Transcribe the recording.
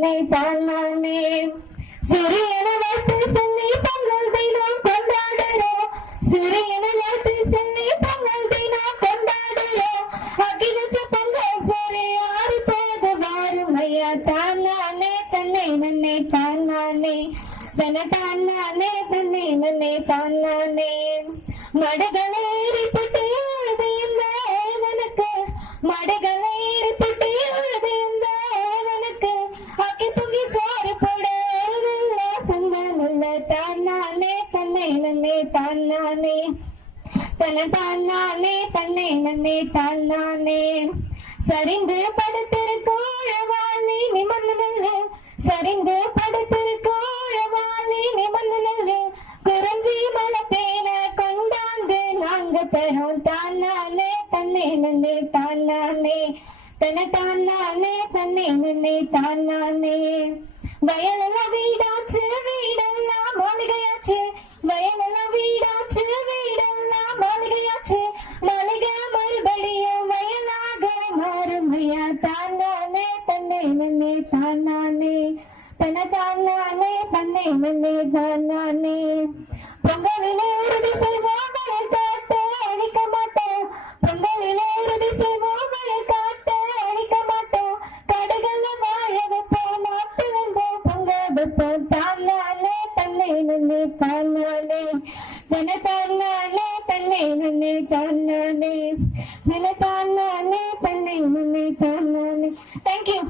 என்னை தான் நானே சிறிய நேரத்தில் சொல்லி தங்கள் தினம் கொண்டாடுறோம். சிறிய நேரத்தில் சொல்லி தங்கள் தினம் கொண்டாடுறோம். அகிலச்ச பங்கம் சரி ஆறு போது வாரும் ஐயா. தன்னை நன்னை தான் நானே தன தன்னை நன்னை தான் மடகளை ஏறிப்பட்டு அழுது மடகளை நன்னே தானானே தன்னை தானானே தன்னை நன்னே தானானே சரிந்து படுத்திருக்கோழவாளி நிமர்ந்து நல்ல சரிந்து படுத்திருக்கோழவாளி நிமர்ந்து நல்ல குறிஞ்சி மலத்தேன கொண்டாந்து நாங்க பெறோம் தானானே தன்னை நன்னே தானானே தன்னை தானானே தன்னை நன்னே தானானே வயலெல்லாம் வீடாச்சு தன தானானே தன்னை மன்னே தானானே. பொங்கலிலே இறுதி செய்வோம் காட்டு அழிக்க மாட்டோம். பொங்கலிலே இறுதி செய்வோம் காட்டு அழிக்க மாட்டோம். கடுகள வாழ வைப்போம் நாட்டிலெங்கும் பொங்க வைப்போம். தானானே தன்னை மன்னே தானானே. தன தன்னை மன்னே தானானே. தன தன்னை மன்னே தானானே. தேங்க்யூ